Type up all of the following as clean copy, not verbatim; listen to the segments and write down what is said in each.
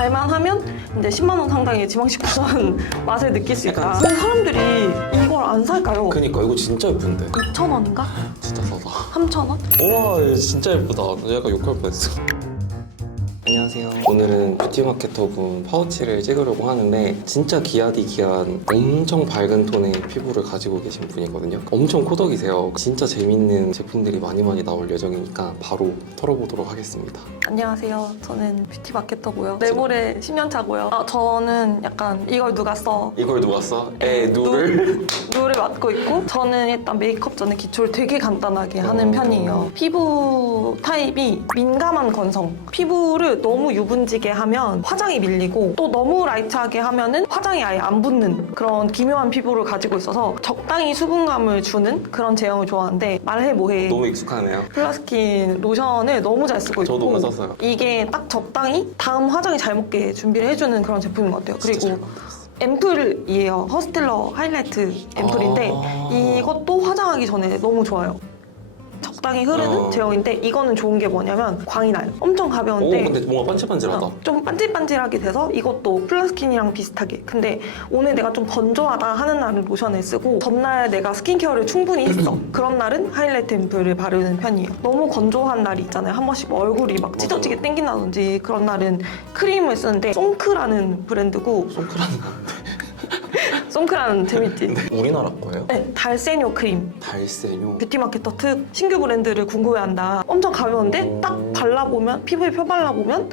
발만 하면 이제 10만 원 상당의 지방식 쿠션 맛을 느낄 수 있다. 왜 사람들이 이걸 안 살까요? 그니까 이거 진짜 예쁜데. 2,000원인가? 진짜 싸다. 3,000원? 우와 얘 진짜 예쁘다. 약간 욕할 뻔했어. 안녕하세요. 오늘은 뷰티마케터분 파우치를 찍으려고 하는데 진짜 기아디 기안 엄청 밝은 톤의 피부를 가지고 계신 분이거든요. 엄청 코덕이세요. 진짜 재밌는 제품들이 많이 나올 예정이니까 바로 털어보도록 하겠습니다. 안녕하세요. 저는 뷰티 마케터고요. 내볼에 10년 차고요. 저는 약간 이걸 누가 써? 이걸 누가 써? 누를 맡고 있고 저는 일단 메이크업 전에 기초를 되게 간단하게 하는 편이에요. 피부 타입이 민감한 건성. 피부를 너무 유분지게 하면 화장이 밀리고 또 너무 라이트하게 하면은 화장이 아예 안 붙는 그런 기묘한 피부를 가지고 있어서 적당히 수분감을 주는 그런 제형을 좋아하는데 말해 뭐해. 너무 익숙하네요. 플라스킨 로션을 너무 잘 쓰고 있고 저도 썼어요. 이게 딱 적당히 다음 화장이 잘 먹게 준비를 해주는 그런 제품인 것 같아요. 진짜 잘 그리고 앰플이에요. 허스텔러 하이라이트 앰플인데 이것도 화장하기 전에 너무 좋아요. 적당히 흐르는 제형인데 이거는 좋은 게 뭐냐면 광이 나요. 엄청 가벼운데 근데 뭔가 반질반질하다. 좀 반질반질하게 돼서 이것도 플라스킨이랑 비슷하게. 근데 오늘 내가 좀 건조하다 하는 날은 로션을 쓰고 전날 내가 스킨케어를 충분히 했어. 그런 날은 하이라이트 앰플을 바르는 편이에요. 너무 건조한 날이 있잖아요. 한 번씩 얼굴이 막 찢어지게 땡긴다든지 그런 날은 크림을 쓰는데 송크라는 브랜드고. 송크라는 건데. 송크라는 재밌지? 우리나라 거예요? 네, 달세뇨 크림. 달세뇨. 뷰티마케터 특 신규 브랜드를 궁금해한다. 엄청 가벼운데 딱 발라보면 피부에 펴발라보면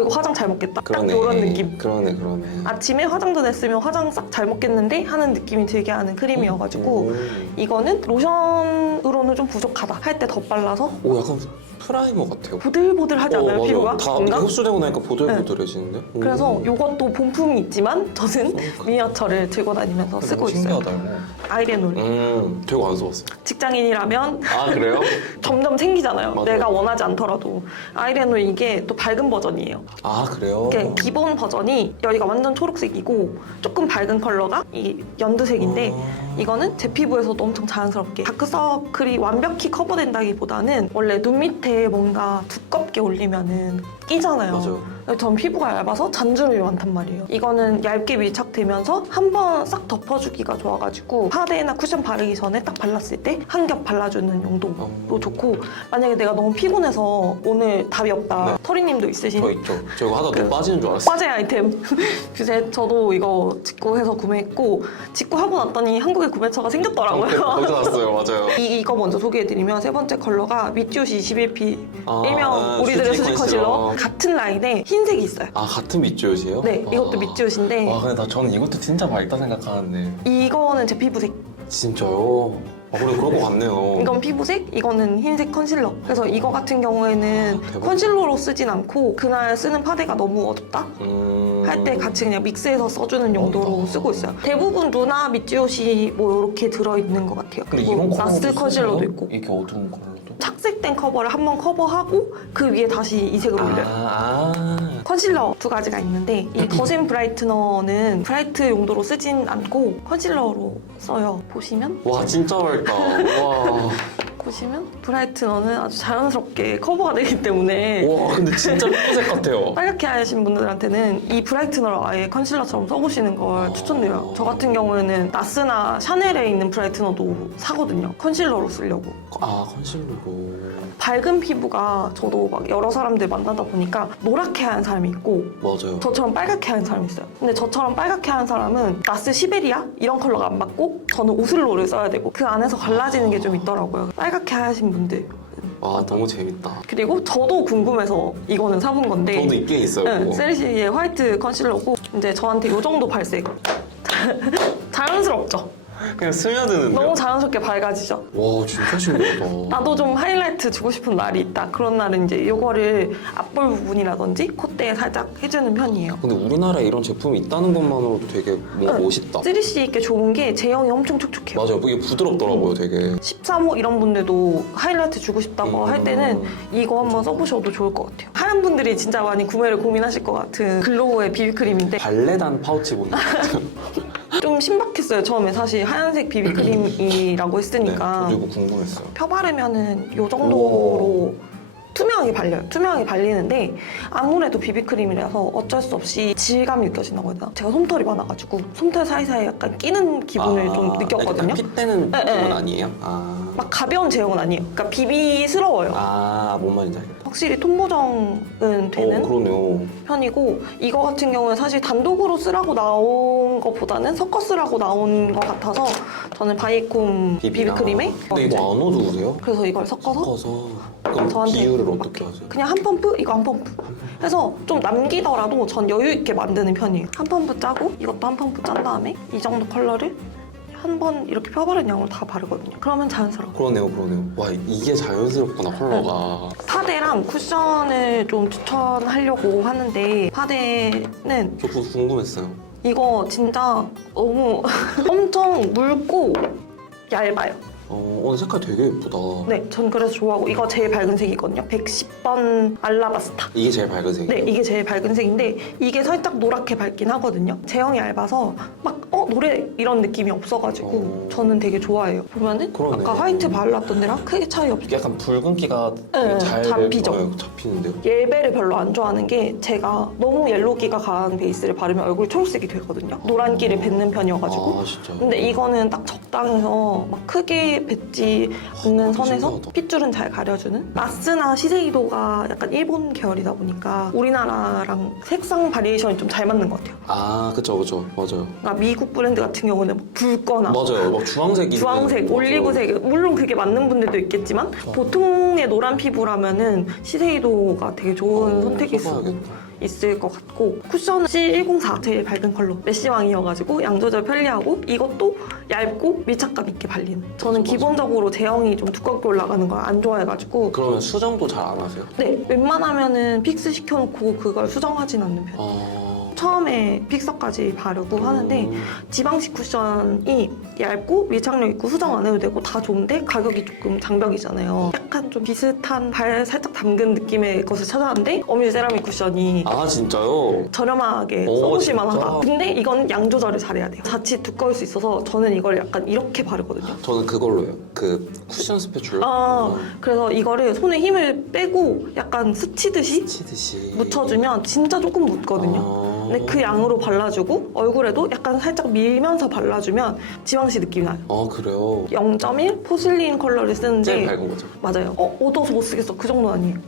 이거 화장 잘 먹겠다. 그러네. 딱 이런 느낌. 그러네. 아침에 화장 전 했으면 화장 싹 잘 먹겠는데 하는 느낌이 들게 하는 크림이어가지고 이거는 로션으로는 좀 부족하다 할 때 덧발라서 오 약간 프라이머 같아요. 보들보들하지 않아요? 맞아. 피부가? 다 뭔가? 흡수되고 나니까 보들보들해지는데? 그래서 이것도 본품이 있지만 저는 미니어처를 들고 다니면서 쓰고 있어요. 신기하다 이거. 아이레놀. 되게 안 써봤어요. 직장인이라면 아 그래요? 점점 생기잖아요. 맞아요. 내가 원하지 않더라도. 아이레놀 이게 또 밝은 버전이에요. 아 그래요? 이게 기본 버전이 여기가 완전 초록색이고 조금 밝은 컬러가 이 연두색인데 이거는 제 피부에서도 엄청 자연스럽게 다크서클이 완벽히 커버된다기보다는 원래 눈 밑에 뭔가 두껍게 올리면은 끼잖아요. 맞아요. 전 피부가 얇아서 잔주름이 많단 말이에요. 이거는 얇게 밀착되면서 한 번 싹 덮어주기가 좋아가지고 파데나 쿠션 바르기 전에 딱 발랐을 때 한 겹 발라주는 용도로 좋고 만약에 내가 너무 피곤해서 오늘 답이 없다. 네. 터리님도 있으신 저 있죠. 저 이거 하다 너무 빠지는 줄 알았어요. 빠질 아이템. 그래서 저도 이거 직구해서 구매했고 직구하고 났더니 한국에 구매처가 생겼더라고요. 거기서 났어요. 맞아요. 이거 먼저 소개해드리면 세 번째 컬러가 미쭈시 21P 일명 우리들의 수지 수지 컨실러 같은 라인에 흰색이 있어요. 아 같은 밑지옷이에요? 네, 이것도 미쭈시인데 와 근데 저는 이것도 진짜 밝다 생각하는데 이거는 제 피부색. 진짜요? 그래 그런 거 같네요. 이건 피부색, 이거는 흰색 컨실러. 그래서 이거 같은 경우에는 대박. 컨실러로 쓰진 않고 그날 쓰는 파데가 너무 어둡다? 할 때 같이 그냥 믹스해서 써주는 용도로 쓰고 있어요. 대부분 누나 밑지옷이 뭐 이렇게 들어있는 것 같아요. 근데 그리고 이런 나스 컬러도 컨실러도 쓰세요? 있고 이렇게 어두운 컬러도? 착색된 커버를 한번 커버하고 그 위에 다시 이색을 올려요. 컨실러 두 가지가 있는데 이 더젠 브라이트너는 브라이트 용도로 쓰진 않고 컨실러로 써요. 와 진짜 밝다. 와. 보시면 브라이트너는 아주 자연스럽게 커버가 되기 때문에 와 근데 진짜 핑크색 같아요. 빨갛게 하신 분들한테는 이 브라이트너를 아예 컨실러처럼 써보시는 걸 추천드려요. 저 같은 경우에는 나스나 샤넬에 있는 브라이트너도 사거든요. 컨실러로 쓰려고. 아 컨실러로. 밝은 피부가 저도 막 여러 사람들 만나다 보니까 노랗게 하는 사람이 있고 맞아요. 저처럼 빨갛게 하는 사람이 있어요. 근데 저처럼 빨갛게 하는 사람은 나스 시베리아 이런 컬러가 안 맞고 저는 오슬로를 써야 되고 그 안에서 갈라지는 게 좀 있더라고요. 빨갛게 하신 분들. 와 너무 재밌다. 그리고 저도 궁금해서 이거는 사본 건데 저도 있긴 있어요. 네, 그거. 세리시의 화이트 컨실러고 이제 저한테 이 정도 발색 자연스럽죠? 그냥 스며드는데. 너무 자연스럽게 밝아지죠? 와 진짜 신기하다. 나도 좀 하이라이트 주고 싶은 날이 있다. 그런 날은 이제 이거를 앞볼 부분이라든지 콧대에 살짝 해주는 편이에요. 근데 우리나라에 이런 제품이 있다는 것만으로도 되게 뭔가 멋있다. 3C 있게 좋은 게 제형이 엄청 촉촉해요. 맞아요. 이게 부드럽더라고요, 되게. 13호 이런 분들도 하이라이트 주고 싶다고 할 때는 이거 한번 써보셔도 좋을 것 같아요. 하얀 분들이 진짜 많이 구매를 고민하실 것 같은 글로우의 비비크림인데 발레단 파우치 보는 것 같아요. 좀 신박했어요. 처음에 사실 하얀색 비비크림이라고 했으니까 네, 저도 이거 궁금했어요. 펴바르면은 이 정도로 투명하게 발려요. 투명하게 발리는데 아무래도 비비크림이라서 어쩔 수 없이 질감이 느껴진다고 해야 되나? 제가 솜털이 많아가지고 솜털 사이사이에 약간 끼는 기분을 좀 느꼈거든요. 핏대는 네, 느낌은 네. 아니에요? 막 가벼운 제형은 아니에요. 그러니까 비비스러워요. 뭔 말인지 알겠다. 확실히 톤 보정은 되는 그러네요. 편이고 이거 같은 경우는 사실 단독으로 쓰라고 나온 것보다는 섞어 쓰라고 나온 것 같아서 저는 바이쿰 비비크림에 근데 이거 안 어두우세요? 그래서 이걸 섞어서 그럼 저한테 비율을 맞게. 어떻게 하세요? 그냥 한 펌프, 이거 한 펌프 해서 좀 남기더라도 전 여유 있게 만드는 편이에요. 한 펌프 짜고 이것도 한 펌프 짠 다음에 이 정도 컬러를 한 번 이렇게 펴바른 양으로 다 바르거든요. 그러면 자연스러워. 그러네요. 와, 이게 자연스럽구나, 컬러가. 파데랑 쿠션을 좀 추천하려고 하는데 파데는 저 그거 궁금했어요. 이거 진짜 너무 엄청 묽고 얇아요. 오늘 색깔 되게 예쁘다. 네, 전 그래서 좋아하고 이거 제일 밝은 색이거든요. 110번 알라바스타. 이게 제일 밝은 색이에요? 네, 이게 제일 밝은 색인데 이게 살짝 노랗게 밝긴 하거든요. 제형이 얇아서 막 노래 이런 느낌이 없어가지고 저는 되게 좋아해요. 보면은 그러네. 아까 화이트 발랐던 데랑 크게 차이 없어요. 약간 붉은기가 네, 잘 잡히죠. 잡히는데요? 옐베를 별로 안 좋아하는 게 제가 너무 옐로기가 강한 베이스를 바르면 얼굴이 초록색이 되거든요. 노란기를 뱉는 편이어가지고. 진짜. 근데 이거는 딱 적당해서 막 크게 뱉지 않는 선에서 신기하다. 핏줄은 잘 가려주는. 나스나 시세이도가 약간 일본 계열이다 보니까 우리나라랑 색상 바리에이션이 좀 잘 맞는 것 같아요. 그쵸. 맞아요. 그러니까 미국 브랜드 같은 경우는 막 붉거나 맞아요. 막 주황색이. 주황색, 올리브색, 물론 그게 맞는 분들도 있겠지만 보통의 노란 피부라면은 시세이도가 되게 좋은 선택일 수 써봐야겠다. 있을 것 같고 쿠션은 C104 제일 밝은 컬러 메쉬왕이어가지고 양 조절 편리하고 이것도 얇고 밀착감 있게 발리는. 저는 맞아. 기본적으로 제형이 좀 두껍게 올라가는 걸 안 좋아해가지고 그러면 수정도 잘 안 하세요? 네, 웬만하면은 픽스 시켜놓고 그걸 수정하진 않는 편이에요. 처음에 픽서까지 바르고 하는데 지방식 쿠션이 얇고 밀착력 있고 수정 안 해도 되고 다 좋은데 가격이 조금 장벽이잖아요. 약간 좀 비슷한 발 살짝 담근 느낌의 것을 찾아왔는데 어뮤 세라믹 쿠션이 진짜요? 저렴하게 오, 써보실 진짜? 만하다. 근데 이건 양 조절을 잘해야 돼요. 자칫 두꺼울 수 있어서 저는 이걸 약간 이렇게 바르거든요. 저는 그걸로요. 그 쿠션 스패츌러. 그래서 이거를 손에 힘을 빼고 약간 스치듯이 치듯이 묻혀주면 진짜 조금 묻거든요. 근데 그 양으로 발라주고 얼굴에도 약간 살짝 밀면서 발라주면 지방시 느낌이 나요. 그래요? 0.1 포슬린 컬러를 쓰는데 제일 밝은 거죠? 맞아요. 어두워서 못 쓰겠어. 그 정도는 아니에요.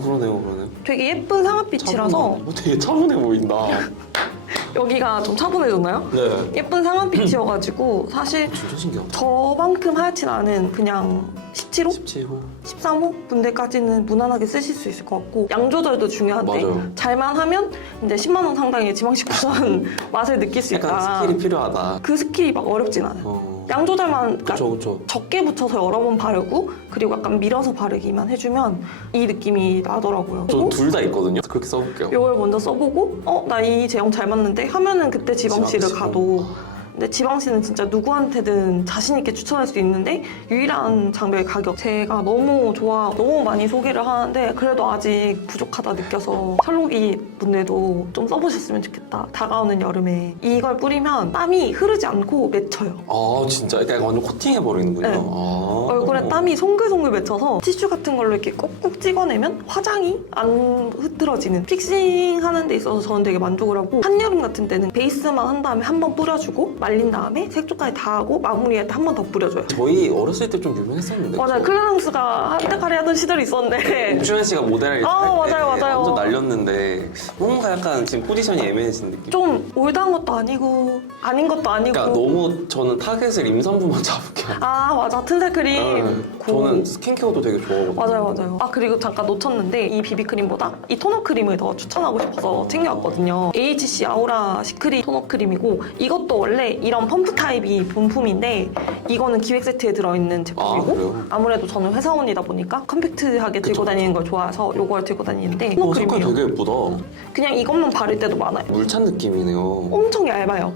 그러네요. 되게 예쁜 상아빛이라서 되게 차분해 보인다. 여기가 좀 차분해졌나요? 네. 예쁜 상아빛이어가지고 사실 진짜 신기하다. 저만큼 하얗진 않은 그냥 17호? 17호. 13호 분들까지는 무난하게 쓰실 수 있을 것 같고 양 조절도 중요한데 맞아요. 잘만 하면 이제 10만 원 상당의 지방식 쿠션 맛을 느낄 수 있다. 약간 스킬이 필요하다. 그 스킬이 막 어렵진 않아요. 양 조절만 그러니까 그쵸. 적게 붙여서 여러 번 바르고 그리고 약간 밀어서 바르기만 해주면 이 느낌이 나더라고요. 저 둘 다 있거든요. 그렇게 써볼게요. 이걸 먼저 써보고 나 이 제형 잘 맞는데 하면은 그때 지방시를 지방시. 가도. 근데 지방시는 진짜 누구한테든 자신 있게 추천할 수 있는데 유일한 장벽의 가격. 제가 너무 많이 소개를 하는데 그래도 아직 부족하다 느껴서 찰록이 분들도 좀 써보셨으면 좋겠다. 다가오는 여름에 이걸 뿌리면 땀이 흐르지 않고 맺혀요. 진짜? 그러니까 완전 코팅해버리는군요. 네. 얼굴에 땀이 송글송글 맺혀서 티슈 같은 걸로 이렇게 꾹꾹 찍어내면 화장이 안 흐트러지는. 픽싱하는 데 있어서 저는 되게 만족을 하고 한여름 같은 때는 베이스만 한 다음에 한 번 뿌려주고 말린 다음에 색조까지 다 하고 마무리할 때 한 번 더 뿌려줘요. 저희 어렸을 때 좀 유명했었는데. 맞아요. 클라랑스가 한때까리 하던 시절이 있었는데 임주현 씨가 모델을 맞아요. 완전 날렸는데 뭔가 약간 지금 포지션이 애매해진 느낌. 좀 올드한 것도 아니고 아닌 것도 아니고 그러니까 너무 저는 타겟을 임산부만 잡을게요. 맞아. 튼살 크림 저는 스킨케어도 되게 좋아하거든요. 맞아요. 그리고 잠깐 놓쳤는데 이 비비크림보다 이 토너 크림을 더 추천하고 싶어서 챙겨왔거든요. AHC 아우라 시크릿 토너 크림이고 이것도 원래 이런 펌프 타입이 본품인데 이거는 기획 세트에 들어있는 제품이고 그래요? 아무래도 저는 회사원이다 보니까 컴팩트하게 들고 다니는 걸 좋아해서 이걸 들고 다니는데 토너 색깔 크림이에요. 되게 예쁘다. 그냥 이것만 바를 때도 많아요. 물찬 느낌이네요. 엄청 얇아요.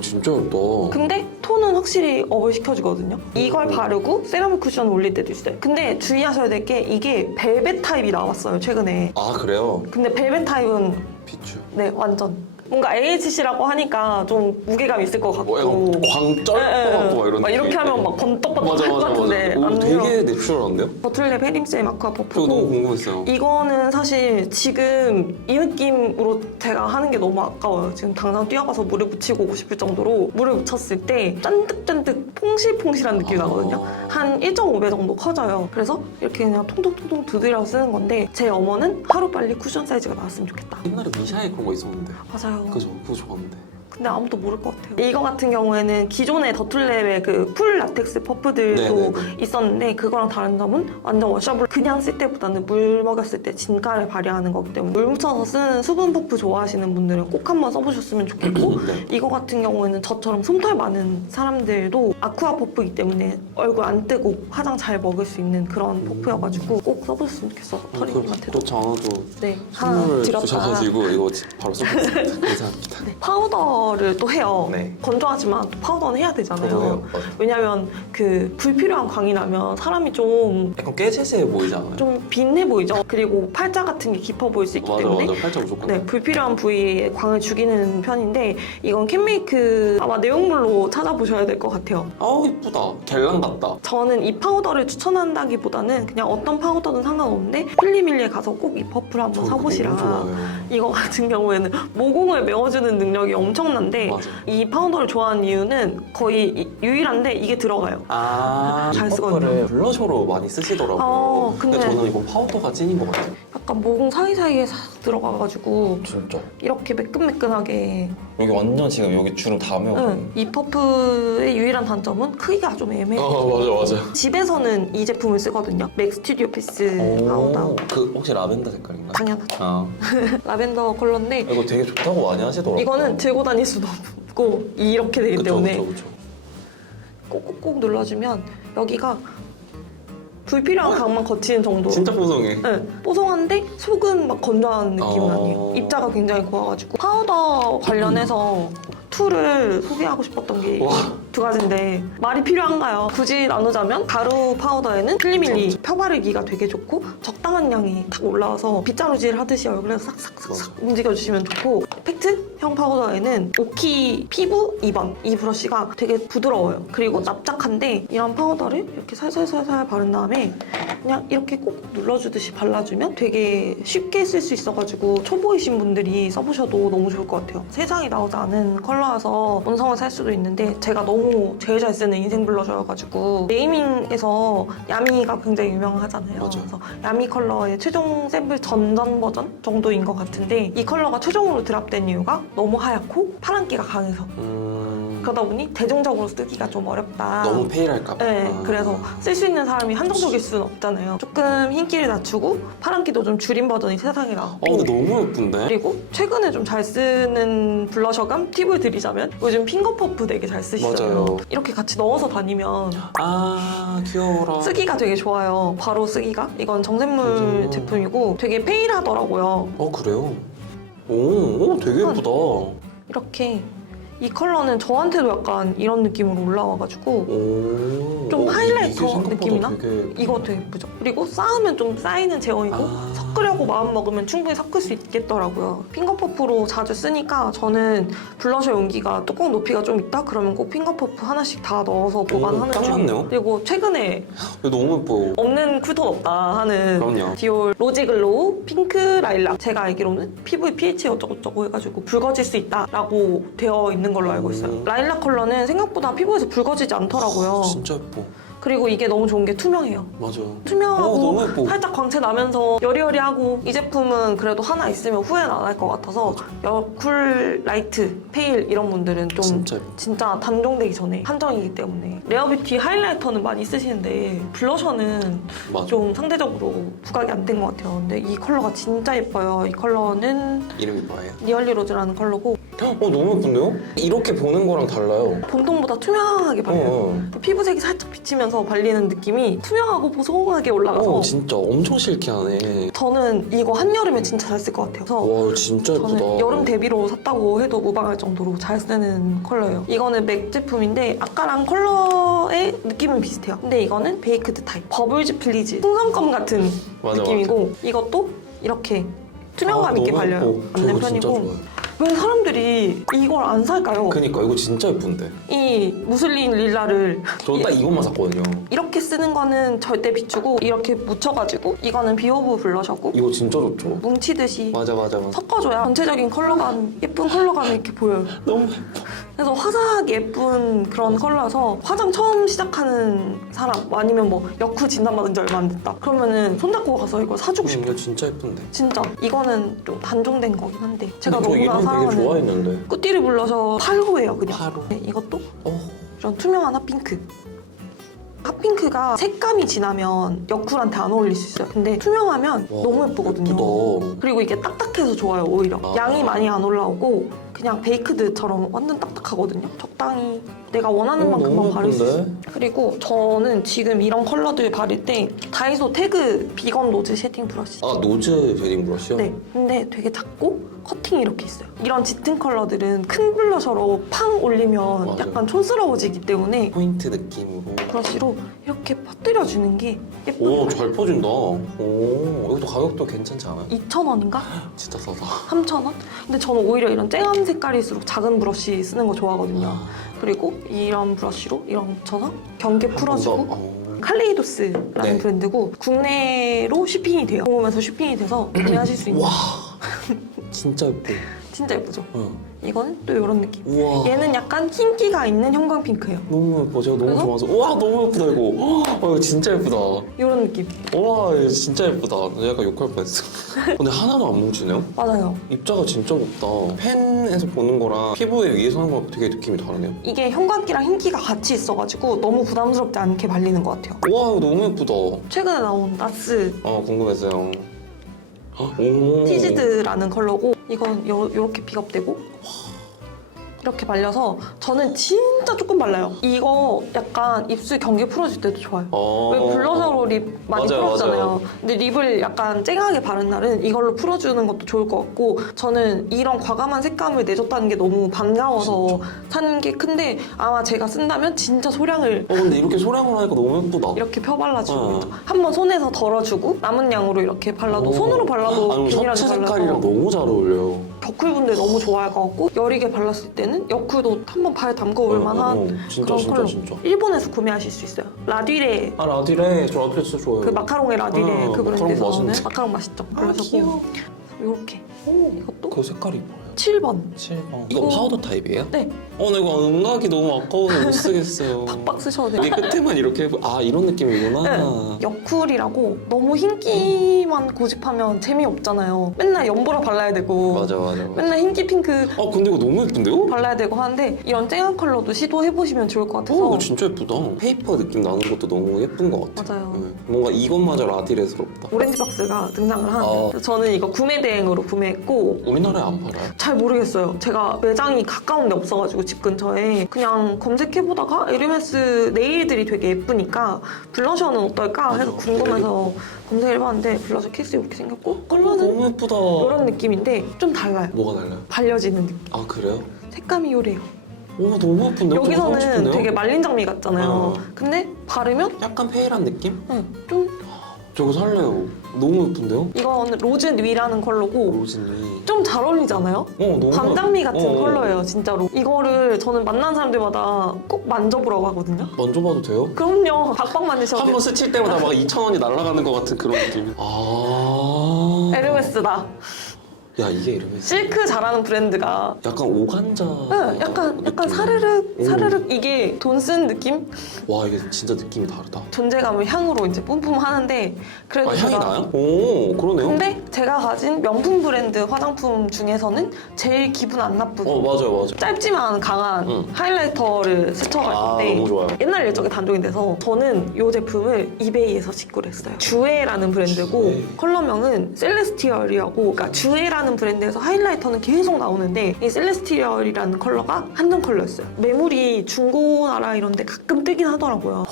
진짜 예쁘다. 근데 톤은 확실히 업을 시켜주거든요. 이걸 바르고 세라믹 쿠션 올릴 때도 있어요. 근데 주의하셔야 될 게 이게 벨벳 타입이 나왔어요, 최근에. 그래요? 근데 벨벳 타입은 비추. 네, 완전 뭔가 AHC라고 하니까 좀 무게감 있을 것 같고. 뭐 약간 광 예, 쩔것 막 이런 막 이렇게 느낌. 하면 막 번떡번떡 맞아, 할 것 맞아, 같은데 맞아. 오, 안 해요. 되게 내추럴한데요? 버틀랩 헤링쌤 아쿠아 저 너무 퍼프고 궁금했어요. 이거는 사실 지금 이 느낌으로 제가 하는 게 너무 아까워요. 지금 당장 뛰어가서 물에 묻히고 오고 싶을 정도로 물에 묻혔을 때 짠득짠득 퐁실퐁실한 느낌이 나거든요. 한 1.5배 정도 커져요. 그래서 이렇게 그냥 통통통통 두드려 쓰는 건데 제 엄어는 하루빨리 쿠션 사이즈가 나왔으면 좋겠다. 옛날에 미샤에 그런 거 있었는데. 맞아요. 그죠? 그거 좋았는데. 근데 아무도 모를 것 같아요. 이거 같은 경우에는 기존의 더툴랩의 그 풀 라텍스 퍼프들도 네네네. 있었는데 그거랑 다른 점은 완전 워셔블 그냥 쓸 때보다는 물 먹였을 때 진가를 발휘하는 거기 때문에 물 묻혀서 쓰는 수분 퍼프 좋아하시는 분들은 꼭 한번 써보셨으면 좋겠고 네. 이거 같은 경우에는 저처럼 솜털 많은 사람들도 아쿠아 퍼프이기 때문에 얼굴 안 뜨고 화장 잘 먹을 수 있는 그런 퍼프여가지고 꼭 써보셨으면 좋겠어. 털이님한테도. 또 저도 네, 하나 선물을 드렸다. 주셔가지고 이거 바로 써보겠습니다. 감사합니다. 네, 파우더를 또 해요. 네. 건조하지만 또 파우더는 해야 되잖아요. 저도 해요. 맞아요. 왜냐면 그 불필요한 광이 나면 사람이 좀 약간 꾀재재해 보이잖아요. 빛내 보이죠. 그리고 팔자 같은 게 깊어 보일 수 있기 맞아 때문에 맞아 팔자 무조건. 네, 불필요한 부위에 광을 죽이는 편인데 이건 캔메이크 아마 내용물로 찾아보셔야 될 것 같아요. 아우 이쁘다. 겔랑 같다. 저는 이 파우더를 추천한다기보다는 그냥 어떤 파우더든 상관없는데 필리밀리에 가서 꼭 이 퍼프를 한번 저 그거 사보시라. 너무 좋아해요. 이거 같은 경우에는 모공을 메워주는 능력이 엄청난데 맞아. 이 파우더를 좋아하는 이유는 거의 유일한데 이게 들어가요. 잘 이 쓰거든요. 퍼프를 블러셔로 많이 쓰시더라고요. 근데 저는 이건 파우더가 찐인 것 같아요. 약간 모공 사이사이에 싹 들어가가지고 진짜. 이렇게 매끈매끈하게 여기 완전 지금 여기 주름 다 메워요. 이 퍼프의 유일한 단점은 크기가 좀 애매해요. 맞아. 집에서는 이 제품을 쓰거든요. 맥 스튜디오 피스 파우더. 그 혹시 라벤더 색깔인가요? 당연하죠. 아 라벤더 컬러인데 이거 되게 좋다고 많이 하시더라고요. 이거는 들고 다닐 수도 없고 이렇게 되기 그쵸, 때문에 그쵸. 꾹꾹꾹 눌러주면 여기가 불필요한 강만 거치는 정도. 진짜 뽀송해. 네, 뽀송한데 속은 막 건조한 느낌은 아니에요. 입자가 굉장히 고와가지고 파우더 관련해서 툴을 소개하고 싶었던 게 와. 두 가지인데 말이 필요한가요? 굳이 나누자면 가루 파우더에는 필리밀리 펴바르기가 되게 좋고 적당한 양이 탁 올라와서 빗자루질 하듯이 얼굴에서 싹싹싹싹 움직여주시면 좋고 팩트형 파우더에는 오키 피부 2번 이 브러쉬가 되게 부드러워요. 그리고 납작한데 이런 파우더를 이렇게 살살살살 바른 다음에 그냥 이렇게 꼭 눌러주듯이 발라주면 되게 쉽게 쓸 수 있어가지고 초보이신 분들이 써보셔도 너무 좋을 것 같아요. 세상에 나오지 않은 컬러여서 원성을 살 수도 있는데 제가 너무 제일 잘 쓰는 인생 블러셔여가지고 네이밍에서 야미가 굉장히 유명하잖아요. 맞아요. 그래서 야미 컬러의 최종 샘플 전전 버전 정도인 것 같은데 이 컬러가 최종으로 드랍된 이유가 너무 하얗고 파란기가 강해서 그러다 보니 대중적으로 쓰기가 좀 어렵다. 너무 페일할까 봐. 네, 그래서 쓸 수 있는 사람이 한정적일 수는 없잖아요. 조금 흰기를 낮추고 파란기도 좀 줄인 버전이 세상에 나왔고 근데 너무 예쁜데? 그리고 최근에 좀 잘 쓰는 블러셔감 팁을 드리자면 요즘 핑거 퍼프 되게 잘 쓰시잖아요. 맞아요. 이렇게 같이 넣어서 다니면 아 귀여워라. 쓰기가 되게 좋아요. 바로 쓰기가. 이건 정샘물 제품이고 되게 페일하더라고요. 그래요? 오 되게 예쁘다. 이렇게 이 컬러는 저한테도 약간 이런 느낌으로 올라와가지고 좀 하이라이터 느낌이나? 이거 되게 예쁘죠. 그리고 쌓으면 좀 쌓이는 제형이고 섞으려고 마음 먹으면 충분히 섞을 수 있겠더라고요. 핑거 퍼프로 자주 쓰니까 저는 블러셔 용기가 뚜껑 높이가 좀 있다? 그러면 꼭 핑거 퍼프 하나씩 다 넣어서 보관하는 딱 중이에요. 맞네요. 그리고 최근에 이거 너무 예뻐요. 없는 쿨톤 없다 하는 그럼요. 디올 로지글로우 핑크 라일락. 제가 알기로는 피부의 pH 어쩌고저쩌고 해가지고 붉어질 수 있다라고 되어 있는 걸로 알고 있어요. 라일락 컬러는 생각보다 피부에서 붉어지지 않더라고요. 진짜 예뻐. 그리고 이게 너무 좋은 게 투명해요. 맞아요. 투명하고 너무 예뻐. 살짝 광채 나면서 여리여리하고 이 제품은 그래도 하나 있으면 후회는 안 할 것 같아서 쿨, 라이트, 페일 이런 분들은 좀 진짜 예뻐. 진짜 단종되기 전에 한정이기 때문에 레어뷰티 하이라이터는 많이 쓰시는데 블러셔는 맞아. 좀 상대적으로 부각이 안 된 것 같아요. 근데 이 컬러가 진짜 예뻐요. 이 컬러는 이름이 뭐예요? 니얼리 로즈라는 컬러고 너무 예쁜데요? 이렇게 보는 거랑 달라요. 본통보다 투명하게 발려요. 피부색이 살짝 비치면서 발리는 느낌이 투명하고 보송하게 올라가서 진짜 엄청 실키하네. 저는 이거 한여름에 진짜 잘 쓸 것 같아요. 그래서 와 진짜 예쁘다. 저는 여름 대비로 샀다고 해도 무방할 정도로 잘 쓰는 컬러예요. 이거는 맥 제품인데 아까랑 컬러의 느낌은 비슷해요. 근데 이거는 베이크드 타입. 버블즈 플리즈. 풍선껌 같은 맞아, 느낌이고 이것도 이렇게 투명감 있게 발려요. 저 맞는 이거 진짜 편이고 좋아요. 왜 사람들이 이걸 안 살까요? 그니까 이거 진짜 예쁜데. 이 무슬린 릴라를 저 딱 이것만 샀거든요. 이렇게 쓰는 거는 절대 비추고 이렇게 묻혀가지고 이거는 비오브 블러셔고 이거 진짜 좋죠. 뭉치듯이 맞아. 섞어줘야 전체적인 컬러감, 예쁜 컬러감이 이렇게 보여요. 너무 예뻐. 그래서 화사하게 예쁜 그런 컬러여서 화장 처음 시작하는 사람 아니면 뭐 여쿠 진단받은 지 얼마 안 됐다 그러면은 손잡고 가서 이거 사주고 싶어요. 이거 진짜 예쁜데. 진짜 이거는 좀 단종된 거긴 한데 제가 근데 저 너무나 이런 되게 사랑하는 좋아했는데. 꾸띠를 불러서 8호예요 그냥. 8호. 네, 이것도 어. 이런 투명한 핫핑크. 핫핑크가 색감이 진하면 여쿨한테 안 어울릴 수 있어요. 근데 투명하면 와, 너무 예쁘거든요. 예쁘다. 그리고 이게 딱딱해서 좋아요 오히려. 아. 양이 많이 안 올라오고 그냥 베이크드처럼 완전 딱딱하거든요. 적당히 내가 원하는 만큼만 너무 바를 수 있어요. 예쁜데? 그리고 저는 지금 이런 컬러들 바를 때 다이소 태그 비건 노즈 쉐딩 브러쉬. 아 노즈 베딩 브러쉬요? 네, 근데 되게 작고 커팅이 이렇게 있어요. 이런 짙은 컬러들은 큰 블러셔로 팡 올리면 맞아요. 약간 촌스러워지기 때문에 포인트 느낌으로. 브러쉬로 이렇게 퍼뜨려주는 게 예뻐요. 오, 잘 퍼진다. 오, 이것도 가격도 괜찮지 않아요? 2,000원인가? 진짜 싸다. 3,000원? 근데 저는 오히려 이런 쨍한 색깔일수록 작은 브러쉬 쓰는 거 좋아하거든요. 그리고 이런 브러쉬로 이런 묻혀서 경계 풀어주고 칼레이도스라는 네. 브랜드고 국내로 쇼핑이 돼요. 공홈에서 쇼핑이 돼서 구매하실 수 있는 와, 진짜 예뻐. 진짜 예쁘죠? 응. 이거는 또 이런 느낌. 우와. 얘는 약간 흰기가 있는 형광핑크예요. 너무 예뻐. 제가 너무 그래서? 좋아서. 우와, 너무 예쁘다, 이거. 이거 진짜 예쁘다. 이런 느낌. 우와, 이거 진짜 예쁘다. 약간 욕할 뻔했어. 근데 하나도 안 뭉치네요? 맞아요. 입자가 진짜 곱다. 펜에서 보는 거랑 피부에 위에서 하는 거랑 되게 느낌이 다르네요. 이게 형광기랑 흰기가 같이 있어가지고 너무 부담스럽지 않게 발리는 것 같아요. 우와, 이거 너무 예쁘다. 최근에 나온 나스 궁금했어요. 오. 티지드라는 컬러고 이건 이렇게 픽업되고 이렇게 발려서 저는 진짜 조금 발라요. 이거 약간 입술 경계 풀어줄 때도 좋아요. 왜 블러셔로 립 많이 맞아요, 풀어주잖아요. 맞아요. 근데 립을 약간 쨍하게 바른 날은 이걸로 풀어주는 것도 좋을 것 같고 저는 이런 과감한 색감을 내줬다는 게 너무 반가워서 사는 게 큰데 아마 제가 쓴다면 진짜 소량을 근데 이렇게 소량으로 하니까 너무 예쁘다. 이렇게 펴발라주고 한번 손에서 덜어주고 남은 양으로 이렇게 발라도 손으로 발라도 아니, 균일하게 셔츠 발라서 색깔이랑 너무 잘 어울려요. 겨쿨분들 너무 좋아할 것 같고 여리게 발랐을 때는 여쿨도 한번 발 담궈볼 만한 진짜 그런 진짜 컬러. 진짜. 일본에서 구매하실 수 있어요. 라디레 아 라디레 저 라디레 진짜 좋아요. 그 마카롱의 라디레 그 마카롱 브랜드에서는 맛있는데? 마카롱 맛있죠. 그래서 귀여워. 이렇게 이것도 그 색깔이 뭐예요? 7번 7번. 이거 파우더 타입이에요? 네 나 이거 음각이 너무 아까워서 못 쓰겠어요. 팍팍 쓰셔도 돼요. 이게 끝에만 이렇게 이런 느낌이구나. 네. 여쿨이라고 너무 흰기만 고집하면 재미없잖아요. 맨날 연보라 발라야 되고 맞아. 맨날 흰기 핑크 근데 이거 너무 예쁜데요? 발라야 되고 하는데 이런 쨍한 컬러도 시도해보시면 좋을 것 같아서 이거 진짜 예쁘다. 페이퍼 느낌 나는 것도 너무 예쁜 것 같아. 맞아요. 뭔가 이것마저 라디레스럽다. 오렌지 박스가 등장을 하는데 아. 그래서 저는 이거 구매 대행으로 구매했고 우리나라에 안 팔아요? 잘 모르겠어요. 제가 매장이 가까운 데 없어가지고 집 근처에 그냥 검색해보다가 에르메스 네일들이 되게 예쁘니까 블러셔는 어떨까 해서 궁금해서 검색해봤는데 블러셔 케이스 이렇게 생겼고 컬러는 너무 예쁘다. 이런 느낌인데 좀 달라요. 뭐가 달라요? 발려지는 느낌. 아 그래요? 색감이 요래요. 너무 예쁜데? 여기서는 되게 말린 장미 같잖아요. 근데 바르면 약간 페일한 느낌? 좀 저거 살래요. 너무 예쁜데요? 이거는 로즈 누이라는 컬러고 로즈니. 좀 잘 어울리잖아요? 너무 밤장미 같은 어. 컬러예요 진짜로. 이거를 저는 만난 사람들마다 꼭 만져보라고 하거든요. 만져봐도 돼요? 그럼요. 박박 만드셔도 한 돼요. 번 스칠 때마다 막 2,000원이 날아가는 것 같은 그런 느낌. 에르메스다. 야 이게 이러면 실크 잘하는 브랜드가 약간 오간자. 네, 약간 느낌. 사르륵 이게 돈 쓴 느낌? 와 이게 진짜 느낌이 다르다. 존재감을 향으로 이제 뿜뿜하는데 그래도 향이 제가 나요? 오 그러네요. 근데 제가 가진 명품 브랜드 화장품 중에서는 제일 기분 안 나쁘고 맞아요. 짧지만 강한 하이라이터를 스쳐갈 때 너무 좋아요. 옛날 일적에 단종이 돼서 저는 이 제품을 이베이에서 직구를 했어요. 주에라는 브랜드고 주에. 컬러명은 셀레스티얼이라고 그러니까 주에라는 브랜드에서 하이라이터는 계속 나오는데 이 셀레스티얼이라는 컬러가 한정 컬러였어요. 매물이 중고나라 이런 데 가끔 뜨긴 하더라고요.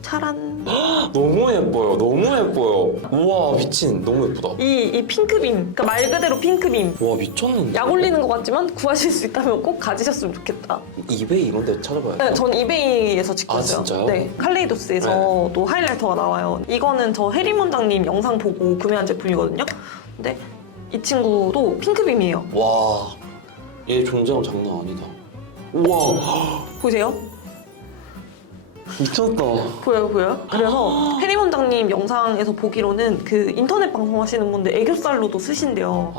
차란 너무 예뻐요. 너무 예뻐요. 우와 미친. 너무 예쁘다. 이 핑크빔 그러니까 말 그대로 핑크빔 와 미쳤는데. 약 올리는 것 같지만 구하실 수 있다면 꼭 가지셨으면 좋겠다. 이베이 이런 데 찾아봐야 돼요. 네, 전 이베이에서 직구했어요. 진짜요? 네, 칼레이도스에서 또 하이라이터가 나와요. 이거는 저 해림 원장님 영상 보고 구매한 제품이거든요. 근데 이 친구도 핑크빔이에요. 와 얘 존재감 장난 아니다. 우와 보세요. 미쳤다. 보여요? 그래서 혜림 원장님 영상에서 보기로는 그 인터넷 방송하시는 분들 애교살로도 쓰신대요.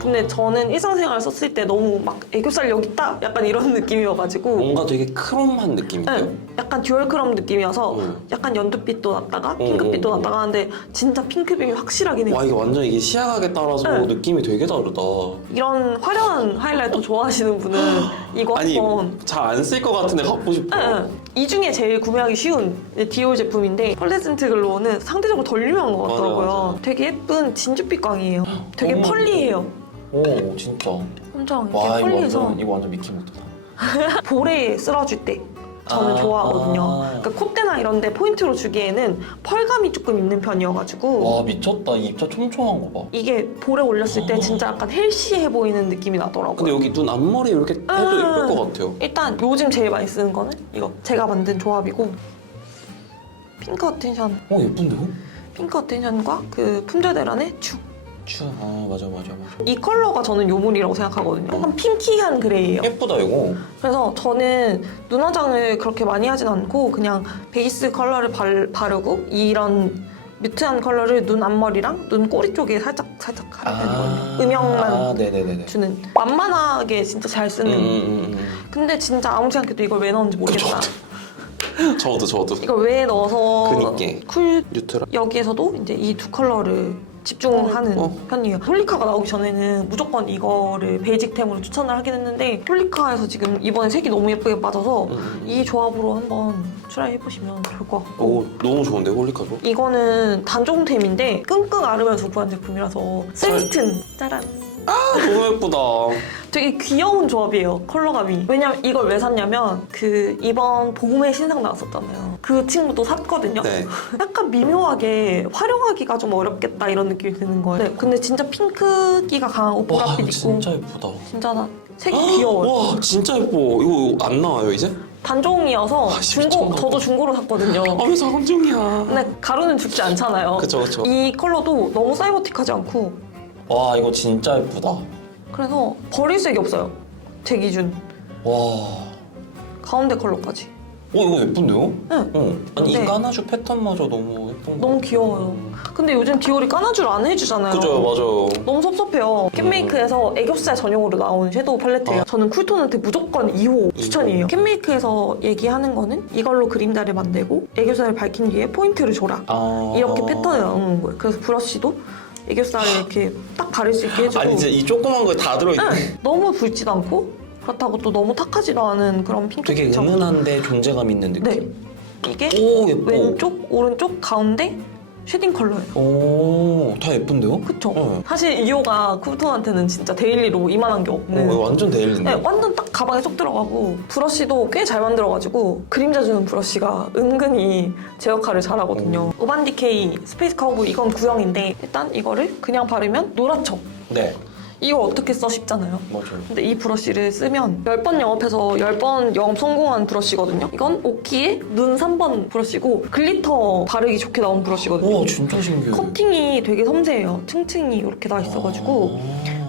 근데 저는 일상생활 썼을 때 너무 막 애교살 여기 있다? 약간 이런 느낌이어가지고 뭔가 되게 크롬한 느낌인데요? 네, 약간 듀얼 크롬 느낌이어서 응. 약간 연두빛도 났다가 핑크빛도 났다가 하는데 진짜 핑크빔이 확실하긴 해요. 와 이게 완전 이게 시야각에 따라서 네. 느낌이 되게 다르다. 이런 화려한 하이라이터 좋아하시는 분은 이거 아니 한번 잘 안 쓸 것 같은데 갖고 싶어. 네, 네. 이 중에 제일 구매하기 쉬운 디올 제품인데 펄레센트 글로우는 상대적으로 덜 유명한 것 같더라고요. 맞아. 되게 예쁜 진주빛 광이에요. 되게 어머. 펄리해요. 오 진짜. 엄청 이렇게 와 펄리해서 이거 완전 미키모토다. 볼에 쓸어줄 때 저는 아. 좋아하거든요. 그러니까 콧대나 이런 데 포인트로 주기에는 펄감이 조금 있는 편이어가지고 와 미쳤다. 이 입자 촘촘한 거 봐. 이게 볼에 올렸을 때 진짜 약간 헬시해 보이는 느낌이 나더라고요. 근데 여기 눈 앞머리 이렇게 해도 예쁠 것 같아요. 일단 요즘 제일 많이 쓰는 거는 이거 제가 만든 조합이고 핑크 어텐션 예쁜데요? 핑크 어텐션과 그 품절대란의 축. 맞아. 이 컬러가 저는 요물이라고 생각하거든요. 약간 핑키한 그레이예요. 예쁘다 이거. 그래서 저는 눈 화장을 그렇게 많이 하진 않고 그냥 베이스 컬러를 바르고 이런 뮤트한 컬러를 눈 앞머리랑 눈 꼬리 쪽에 살짝 하는 편이거든요. 음영만 네네네네. 주는 완만하게 진짜 잘 쓰는. 근데 진짜 아무렇지 않게도 이걸 왜 넣었는지 모르겠다. 저도. 이걸 왜 넣어서 그니까. 쿨 뉴트럴. 여기에서도 이제 이 두 컬러를 집중하는 편이에요. 홀리카가 나오기 전에는 무조건 이거를 베이직템으로 추천을 하긴 했는데 홀리카에서 지금 이번에 색이 너무 예쁘게 빠져서 이 조합으로 한번 트라이 해보시면 좋을 것 같고 오 너무 좋은데 홀리카도? 이거는 단종템인데 끙끙 앓으면서 구한 제품이라서 스위튼 짜란 너무 예쁘다. 되게 귀여운 조합이에요, 컬러감이. 왜냐면 이걸 왜 샀냐면 그 이번 봄에 신상 나왔었잖아요. 그 친구도 샀거든요. 네. 약간 미묘하게 활용하기가 좀 어렵겠다 이런 느낌이 드는 거예요. 네, 근데 진짜 핑크기가 강한 와 오프라빛 이거 있고 진짜 예쁘다. 진짜 나 색이 귀여워요. 와 진짜 예뻐. 이거 안 나와요 이제? 단종이어서 진짜 중고, 미쳤나 저도 중고로 샀거든요. 왜 사감정이야. 근데 가루는 죽지 않잖아요. 그쵸. 이 컬러도 너무 사이버틱하지 않고 와 이거 진짜 예쁘다. 그래서 버릴 색이 없어요, 제 기준. 와. 가운데 컬러까지. 이거 예쁜데요? 네. 아니 네. 이 까나주 패턴마저 너무 예쁜 거. 너무 귀여워요. 근데 요즘 디올이 까나주를 안 해주잖아요. 그죠 맞아요. 너무 섭섭해요. 캔메이크에서 애교살 전용으로 나온 섀도우 팔레트예요. 저는 쿨톤한테 무조건 2호 추천이에요. 캔메이크에서 얘기하는 거는 이걸로 그림자를 만들고 애교살을 밝힌 뒤에 포인트를 줘라. 이렇게 패턴을 나오는 거예요. 그래서 브러쉬도 애교살을 이렇게 딱 바를 수 있게 해주고 아니 이제 이 조그만 거 다 들어있네. 너무 붉지도 않고 그렇다고 또 너무 탁하지도 않은 그런 핑크 되게 픽처. 은은한데 존재감 있는 느낌. 네. 이게 오 예뻐. 왼쪽, 오른쪽, 가운데 쉐딩 컬러예요. 다 예쁜데요? 그쵸? 네. 사실 2호가 쿨톤한테는 진짜 데일리로 이만한 게 없는 완전 데일리네. 네, 완전 딱 가방에 쏙 들어가고 브러쉬도 꽤 잘 만들어가지고 그림자 주는 브러쉬가 은근히 제 역할을 잘하거든요. 우반디케이 스페이스 커브 이건 구형인데 일단 이거를 그냥 바르면 노랗죠? 네 이거 어떻게 써 싶잖아요. 맞아요. 근데 이 브러쉬를 쓰면 10번 영업해서 10번 영업 성공한 브러쉬거든요. 이건 오키의 눈 3번 브러쉬고 글리터 바르기 좋게 나온 브러쉬거든요. 와 진짜 신기해. 커팅이 되게 섬세해요. 층층이 이렇게 다 있어가지고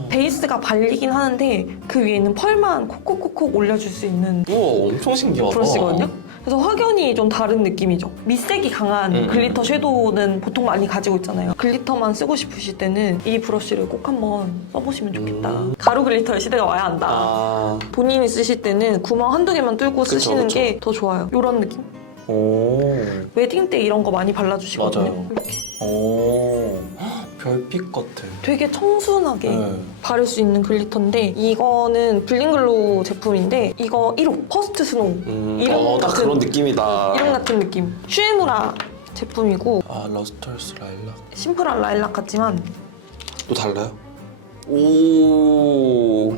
베이스가 발리긴 하는데 그 위에는 펄만 콕콕콕콕 올려줄 수 있는 우와 엄청 신기하다. 브러쉬거든요. 그래서 확연히 좀 다른 느낌이죠. 밑색이 강한 글리터 섀도우는 보통 많이 가지고 있잖아요. 글리터만 쓰고 싶으실 때는 이 브러쉬를 꼭 한번 써보시면 좋겠다. 가루 글리터의 시대가 와야 한다. 본인이 쓰실 때는 구멍 한두 개만 뚫고 쓰시는 그쵸. 게 더 좋아요. 이런 느낌? 오 웨딩 때 이런 거 많이 발라주시거든요. 맞아요. 이렇게. 별빛 같아. 되게 청순하게 네. 바를 수 있는 글리터인데 이거는 블링글로우 제품인데 이거 1호 퍼스트 스노우 이름 딱 같은 그런 느낌이다. 이름 같은 느낌. 슈에무라 제품이고 러스터스 라일락. 심플한 라일락 같지만 또 달라요? 오.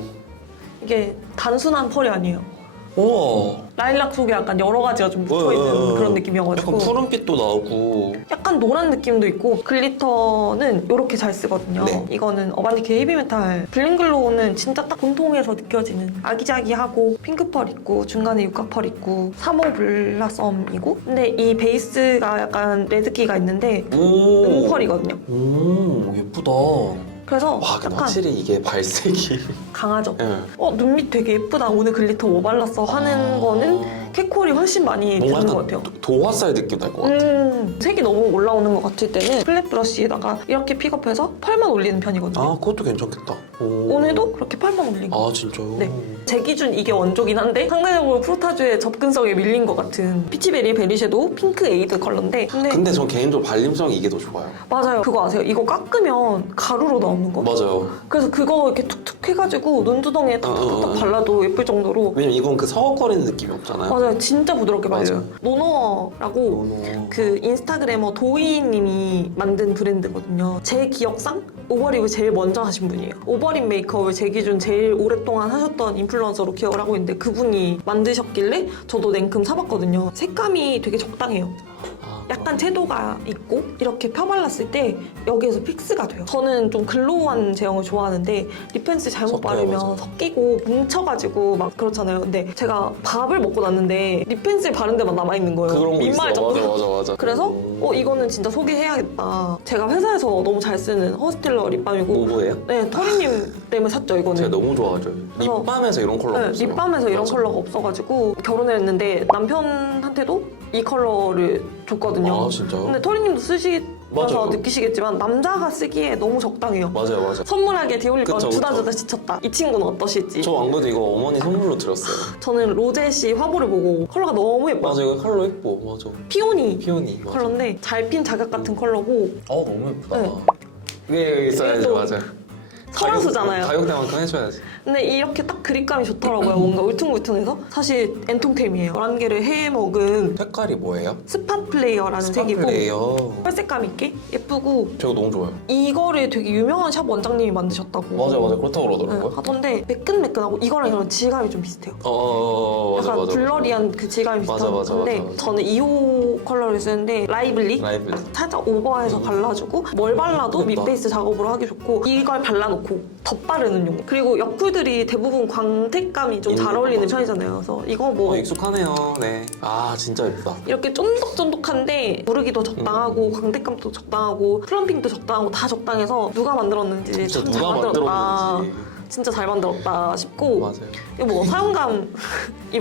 이게 단순한 펄이 아니에요. 우와. 라일락 속에 약간 여러 가지가 좀 묻어있는 그런 느낌이어가지고 약간 푸른빛도 나오고. 약간 노란 느낌도 있고 글리터는 이렇게 잘 쓰거든요. 네. 이거는 어반디케이 헤비메탈 블링글로우는 진짜 딱 본통에서 느껴지는 아기자기하고 핑크펄 있고 중간에 육각펄 있고 3호 블라썸이고 근데 이 베이스가 약간 레드기가 있는데 오. 은펄이거든요. 오 예쁘다. 그래서 와 근데 약간 확실히 이게 발색이 강하죠. 예. 눈밑 되게 예쁘다. 오늘 글리터 뭐 발랐어 하는 거는 캣콜이 훨씬 많이 뭔가 드는 것 약간 같아요. 도화살 느낌 날 것 같아. 색이 너무 올라오는 것 같을 때는 플랫 브러쉬에다가 이렇게 픽업해서 펄만 올리는 편이거든요. 아 그것도 괜찮겠다. 오. 오늘도 그렇게 펄만 올리고. 아 진짜요? 네. 제 기준 이게 원조긴 한데 상대적으로 프로타주의 접근성에 밀린 것 같은 피치베리의 베리 섀도우 핑크 에이드 컬러인데 근데 전 개인적으로 발림성이 이게 더 좋아요. 맞아요. 그거 아세요? 이거 깎으면 가루로 나오는 거? 맞아요. 그래서 그거 이렇게 툭툭 해가지고 눈두덩이에 탁탁탁 발라도 예쁠 정도로 왜냐면 이건 그 서걱거리는 느낌이 없잖아요. 맞아요. 진짜 부드럽게 발려요. 맞아요. 노노어라고 노노. 그 인스타그래머 도희님이 만든 브랜드거든요. 제 기억상 오버립을 제일 먼저 하신 분이에요. 오버립 메이크업을 제 기준 제일 오랫동안 하셨던 인플루언서로 기억을 하고 있는데 그분이 만드셨길래 저도 냉큼 사봤거든요. 색감이 되게 적당해요. 약간 채도가 있고 이렇게 펴발랐을 때 여기에서 픽스가 돼요. 저는 좀 글로우한 제형을 좋아하는데 립펜슬 잘못 섞여요, 바르면 맞아요. 섞이고 뭉쳐가지고 막 그렇잖아요. 근데 제가 밥을 먹고 났는데 립펜슬 바른 데만 남아있는 거예요. 그런 거 민망할 있어. 정도로. 맞아. 그래서 이거는 진짜 소개해야겠다. 제가 회사에서 너무 잘 쓰는 허스텔러 립밤이고 뭐예요? 네, 터리님 때문에 샀죠, 이거는. 제가 너무 좋아하죠. 그래서- 립밤에서 이런 컬러가 네, 없어요. 립밤에서 이런 맞아. 컬러가 없어가지고 결혼을 했는데 남편한테도 이 컬러를 줬거든요. 아 진짜요? 근데 토리님도 쓰시면서 맞아요. 느끼시겠지만 남자가 쓰기에 너무 적당해요. 맞아요. 선물하기에 디올리밤 그쵸, 주다주다 그쵸. 지쳤다. 이 친구는 어떠실지. 저 안 그래도 이거 어머니 선물로 드렸어요. 저는 로제씨 화보를 보고 컬러가 너무 예뻐요. 맞아 이거 컬러 예뻐. 맞아. 피오니 피오니. 맞아. 컬러인데 잘 핀 자각 같은 컬러고 너무 예쁘다. 네. 위에 있어야지. 이것도 맞아요. 설화수잖아요. 가격대만큼 해줘야지. 근데 이렇게 딱 그립감이 좋더라고요. 뭔가 울퉁불퉁해서. 사실 엔통템이에요. 11개를 해먹은 색깔이 뭐예요? 스팟 플레이어라는 색이고 스파클레이요. 혈색감 있게 예쁘고 제가 너무 좋아요. 이거를 되게 유명한 샵 원장님이 만드셨다고 맞아요. 그렇다고 네, 그러더라고요. 하던데 매끈매끈하고 이거랑 이거랑 질감이 좀 비슷해요. 맞아 약간 맞아. 블러리한 그 질감이 맞아, 비슷한 맞아, 건데 맞아, 맞아. 저는 2호 컬러를 쓰는데 라이블리 라이브. 살짝 오버해서 발라주고 뭘 발라도 예쁘다. 밑베이스 작업으로 하기 좋고 이걸 발라놓고 덧바르는 용. 그리고 옆쿨들이 대부분 광택감이 좀 잘 있는 어울리는 거. 편이잖아요. 그래서 이거 뭐 익숙하네요. 네. 아 진짜 예쁘다. 이렇게 쫀득쫀득한데 무르기도 적당하고 광택감도 적당하고 플럼핑도 적당하고 다 적당해서 누가 만들었는지 진짜 참 잘 누가 만들었다. 만들었는지. 진짜 잘 만들었다 싶고 맞아요. 이거 뭐 사용감이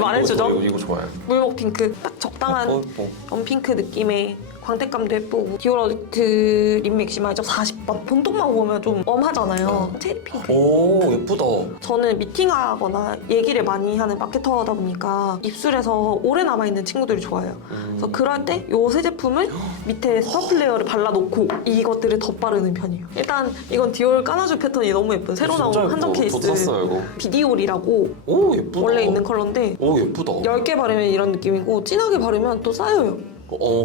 말해주죠? 이거 좋아요. 물먹 핑크 딱 적당한 예뻐. 럼핑크 느낌의 광택감도 예쁘고 디오러트 립 맥시마이저 40번 본통만 보면 좀 엄하잖아요. 체리 핑크. 오 예쁘다. 저는 미팅하거나 얘기를 많이 하는 마케터다 보니까 입술에서 오래 남아있는 친구들이 좋아요. 그래서 그럴 때 이 세 제품을 밑에 스파플레이어를 발라놓고 이것들을 덧바르는 편이에요. 일단 이건 디올 까나주 패턴이 너무 예쁜 새로 나온 진짜 한정 예뻐. 케이스 저도 샀어요 이거. 비디올이라고 오 예쁘다. 원래 있는 컬러인데 오 예쁘다. 10개 바르면 이런 느낌이고 진하게 바르면 또 쌓여요.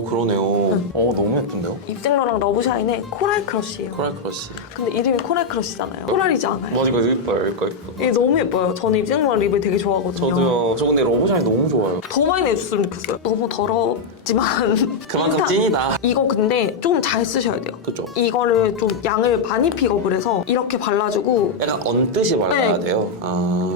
그러네요. 응. 너무 예쁜데요? 입생로랑 러브샤인의 코랄 크러쉬예요. 코랄 크러쉬. 근데 이름이 코랄 크러쉬잖아요. 코랄이지 않아요. 맞아 이거 예뻐요. 이거 예뻐. 이게 너무 예뻐요. 저는 입생로랑 립을 되게 좋아하거든요. 저도요. 저 근데 러브샤인 너무 좋아요. 더 많이 내줬으면 좋겠어요. 너무 더럽지만 그만큼 인스타- 찐이다. 이거 근데 좀 잘 쓰셔야 돼요. 그죠? 이거를 좀 양을 많이 픽업을 해서 이렇게 발라주고 약간 얹듯이 발라야 네. 돼요.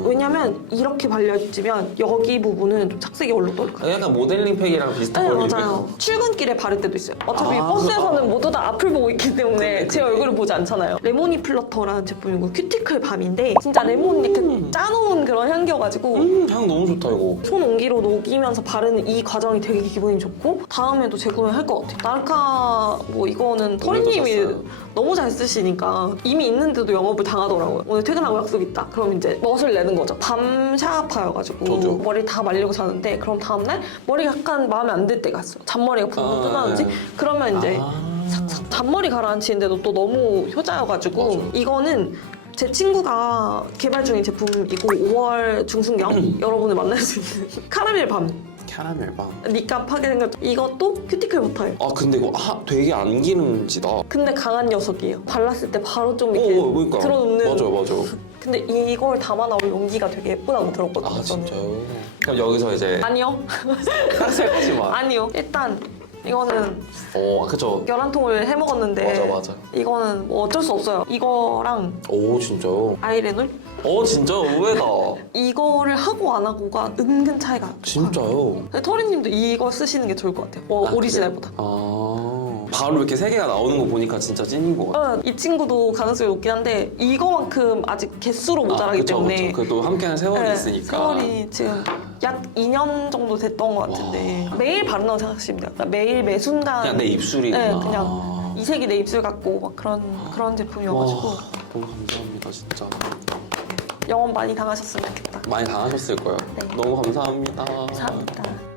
왜냐면 이렇게 발려주면 여기 부분은 좀 착색이 얼룩덜룩해요. 약간 모델링 팩이랑 비슷한 네, 걸로 맞아요. 출근길에 바를 때도 있어요. 어차피 아, 버스에서는 모두 다 앞을 보고 있기 때문에 그래, 제 그래. 얼굴을 보지 않잖아요. 레모니 플러터라는 제품이고 큐티클 밤인데 진짜 레몬 이렇게 짜놓은 그런 향기여가지고 향 너무 좋다 이거. 손 옹기로 녹이면서 바르는 이 과정이 되게 기분이 좋고 다음에도 재구매할 것 같아요. 나르카 뭐 이거는 터리님이 샀어요. 너무 잘 쓰시니까 이미 있는데도 영업을 당하더라고요. 오늘 퇴근하고 약속 있다. 그럼 이제 멋을 내는 거죠. 밤 샤워파여가지고 저도요. 머리 다 말리고 자는데 그럼 다음날 머리가 약간 마음에 안 들 때가 있어요. 잔머리가 붕붕 뜨다든지 네. 그러면 이제 삭삭 잔머리 가라앉히는데도 또 너무 효자여가지고 맞아. 이거는 제 친구가 개발 중인 제품이고 5월 중순경 여러분을 만날 수 있는 카라멜 밤 캐러멜 빵. 니값 하게 생겼죠. 이것도 큐티클 버터예요. 근데 이거 되게 안 기름지다. 근데 강한 녀석이에요. 발랐을 때 바로 좀 이렇게 그러니까. 들어눕는. 맞아요. 근데 이걸 담아 나올 용기가 되게 예쁘다고 들었거든요. 저는. 진짜요? 그럼 여기서 이제 아니요. 하지 마. 아니요. 일단 이거는 그쵸. 계란통을 해 먹었는데 맞아. 이거는 뭐 어쩔 수 없어요. 이거랑 오 진짜요? 아이레놀 진짜 의외다. 이거를 하고 안 하고가 은근 차이가 나요. 진짜요? 근데 터리님도 이거 쓰시는 게 좋을 것 같아요. 오리지널보다. 바로 이렇게 3개가 나오는 거 보니까 진짜 찐인 것 같아요. 이 친구도 가능성이 높긴 한데 이거만큼 아직 개수로 모자라기 그쵸, 때문에 그쵸. 그래도 함께한 세월이 네, 있으니까. 세월이 지금 약 2년 정도 됐던 것 같은데 매일 바른다고 생각하시면 돼요. 그러니까 매일 매 순간 그냥 내 입술이구나. 네, 그냥 이 색이 내 입술 같고 막 그런 제품이어가지고 와, 너무 감사합니다 진짜. 영업 많이 당하셨으면 좋겠다. 많이 당하셨을 거예요. 네. 너무 감사합니다. 감사합니다.